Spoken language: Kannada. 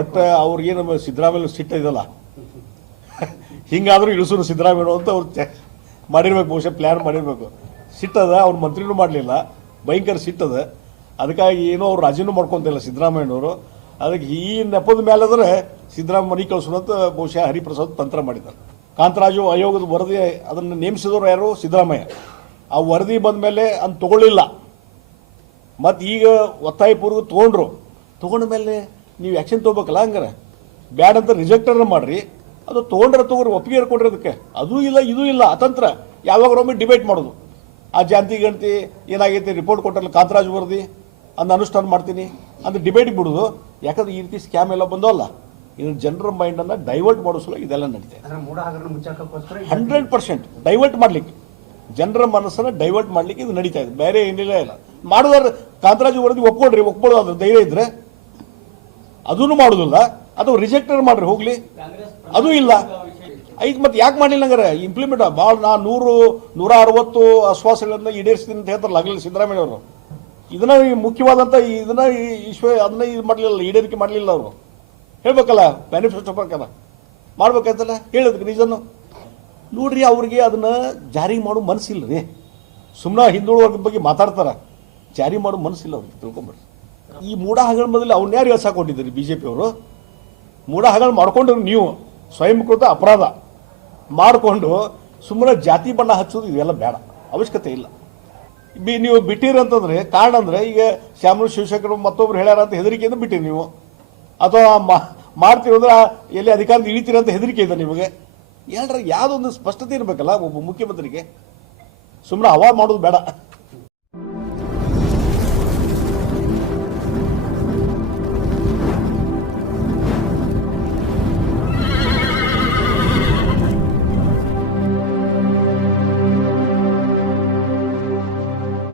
ಒಟ್ಟು ಅವ್ರಿಗೇನು ಸಿದ್ದರಾಮಯ್ಯ ಸಿಟ್ಟ ಇದಲ್ಲ ಹಿಂಗಾದ್ರೂ ಇಳಿಸೋರು ಸಿದ್ದರಾಮಯ್ಯ ಅಂತ ಅವ್ರು ಮಾಡಿರ್ಬೇಕು, ಬಹುಶಃ ಪ್ಲಾನ್ ಮಾಡಿರ್ಬೇಕು. ಸಿಟ್ಟದ ಅವ್ರ ಮಂತ್ರಿನೂ ಮಾಡಲಿಲ್ಲ, ಭಯಂಕರ ಸಿಟ್ಟದ. ಅದಕ್ಕಾಗಿ ಏನೋ ಅವ್ರು ರಾಜೀನಾಮೆ ಮಾಡ್ಕೊಂತಿಲ್ಲ ಸಿದ್ದರಾಮಯ್ಯನವರು. ಅದಕ್ಕೆ ಈ ನೆಪದ ಮೇಲಾದ್ರೆ ಸಿದ್ದರಾಮಯ್ಯ ಮನೆ ಕಳಿಸೋಣಂತ ಬಹುಶಃ ಹರಿಪ್ರಸಾದ್ ತಂತ್ರ ಮಾಡಿದ್ದಾರೆ. ಕಾಂತರಾಜು ಆಯೋಗದ ವರದಿ ಅದನ್ನು ನೇಮಿಸಿದವರು ಯಾರು? ಸಿದ್ದರಾಮಯ್ಯ. ಆ ವರದಿ ಬಂದ ಮೇಲೆ ಅದನ್ನ ತಗೊಳ್ಳಿಲ್ಲ, ಮತ್ತು ಈಗ ಒತ್ತಾಯಪೂರ್ವಕ ತೊಗೊಂಡ ಮೇಲೆ ನೀವು ಆ್ಯಕ್ಷನ್ ತೊಗೋಬೇಕಲ್ಲ. ಹಂಗಾರೆ ಬ್ಯಾಡ್ ಅಂತ ರಿಜೆಕ್ಟರ್ ಮಾಡ್ರಿ, ಅದು ತೊಗೊಂಡ್ರೆ ಒಪ್ಪಿಗೆ ಕೊಡ್ರಿ. ಅದಕ್ಕೆ ಅದೂ ಇಲ್ಲ ಇದೂ ಇಲ್ಲ ಅತಂತ್ರ. ಯಾವಾಗ ಒಮ್ಮೆ ಡಿಬೇಟ್ ಮಾಡೋದು, ಆ ಜಾಂತಿ ಗಣತಿ ಏನಾಗೈತೆ ರಿಪೋರ್ಟ್ ಕೊಟ್ಟಲ್ಲ ಕಾಂತರಾಜು ವರದಿ ಅದನ್ನ ಅನುಷ್ಠಾನ ಮಾಡ್ತೀನಿ ಅಂತ ಡಿಬೇಟಿಗೆ ಬಿಡೋದು. ಯಾಕಂದ್ರೆ ಈ ರೀತಿ ಸ್ಕ್ಯಾಮ್ ಎಲ್ಲ ಬಂದವಲ್ಲ, ಇನ್ನು ಜನರ ಮೈಂಡನ್ನು ಡೈವರ್ಟ್ ಮಾಡೋ ಸಲ ಇದೆಲ್ಲ ನಡೀತಾ ಇದೆ. 100% ಡೈವರ್ಟ್ ಮಾಡ್ಲಿಕ್ಕೆ, ಜನರ ಮನಸ್ಸನ್ನು ಡೈವರ್ಟ್ ಮಾಡ್ಲಿಕ್ಕೆ ಇದು ನಡೀತಾ ಇದೆ, ಬೇರೆ ಏನಿಲ್ಲ ಇಲ್ಲ. ಮಾಡೋದಾದ್ರೆ ಕಾಂತರಾಜು ವರದಿ ಒಪ್ಕೊಳ್ಳೋದು ಧೈರ್ಯ ಇದ್ರೆ ಅದೂ ಮಾಡೋದಿಲ್ಲ, ಅದು ರಿಜೆಕ್ಟರ್ ಮಾಡ್ರಿ ಹೋಗ್ಲಿ, ಅದೂ ಇಲ್ಲ. ಐದು ಮತ್ತೆ ಯಾಕೆ ಮಾಡಲಿಲ್ಲ ಹಂಗಾರೆ ಇಂಪ್ಲಿಮೆಂಟ್? ಭಾಳ ನಾ 160 ಆಶ್ವಾಸಗಳನ್ನು ಈಡೇರಿಸ್ತೀನಿ ಅಂತ ಹೇಳ್ತಾರಲ್ಲ ಆಗಲಿಲ್ಲ ಸಿದ್ದರಾಮಯ್ಯ ಅವರು. ಇದನ್ನ ಮುಖ್ಯವಾದಂಥ ಇದನ್ನ ಅದನ್ನ ಇದು ಮಾಡಲಿಲ್ಲ, ಈಡೇರಿಕೆ ಮಾಡಲಿಲ್ಲ ಅವರು. ಹೇಳ್ಬೇಕಲ್ಲ, ಮ್ಯಾನಿಫೆಸ್ಟೋ ಪ್ರಕಾರ ಮಾಡ್ಬೇಕಾಯ್ತಲ್ಲ, ಹೇಳೋದಕ್ಕೆ ರೀಸನ್ನು ನೋಡ್ರಿ. ಅವ್ರಿಗೆ ಅದನ್ನ ಜಾರಿ ಮಾಡೋ ಮನಸ್ಸಿಲ್ಲ ರೀ. ಸುಮ್ಮನೆ ಹಿಂದುಳಿದ ವರ್ಗದ ಬಗ್ಗೆ ಮಾತಾಡ್ತಾರ, ಜಾರಿ ಮಾಡೋ ಮನಸ್ಸಿಲ್ಲ ಅವ್ರಿಗೆ, ತಿಳ್ಕೊಂಬರ್ರಿ. ಈ ಮೂಢ ಹಗರಣ ಬದಲು ಅವ್ನ ಯಾರು ಎಳ್ಸಾಕೊಂಡಿದ್ದೀರಿ? BJP ಅವರು ಮೂಢ ಹಗರಣ ಮಾಡ್ಕೊಂಡ್ರು. ನೀವು ಸ್ವಯಂಕೃತ ಅಪರಾಧ ಮಾಡಿಕೊಂಡು ಸುಮ್ಮನೆ ಜಾತಿ ಬಣ್ಣ ಹಚ್ಚೋದು ಇದೆಲ್ಲ ಬೇಡ, ಅವಶ್ಯಕತೆ ಇಲ್ಲ. ನೀವು ಬಿಟ್ಟಿರಿ ಅಂತಂದ್ರೆ ಕಾರಣ ಅಂದ್ರೆ ಈಗ ಶ್ಯಾಮನೂರು ಶಿವಶಂಕರ್ ಮತ್ತೊಬ್ರು ಹೇಳ್ಯಾರ ಅಂತ ಹೆದರಿಕೆಯಿಂದ ಬಿಟ್ಟಿರಿ ನೀವು, ಅಥವಾ ಮಾಡ್ತಿರೋದ್ರೆ ಎಲ್ಲಿ ಅಧಿಕಾರದ ಇಳಿತೀರಿ ಅಂತ ಹೆದರಿಕೆ ಇದೆ ನಿಮಗೆ. ಯಾವುದೊಂದು ಸ್ಪಷ್ಟತೆ ಇರಬೇಕಲ್ಲ ಒಬ್ಬ ಮುಖ್ಯಮಂತ್ರಿಗೆ. ಸುಮ್ಮನೆ ಹವಾ ಮಾಡೋದು ಬೇಡ.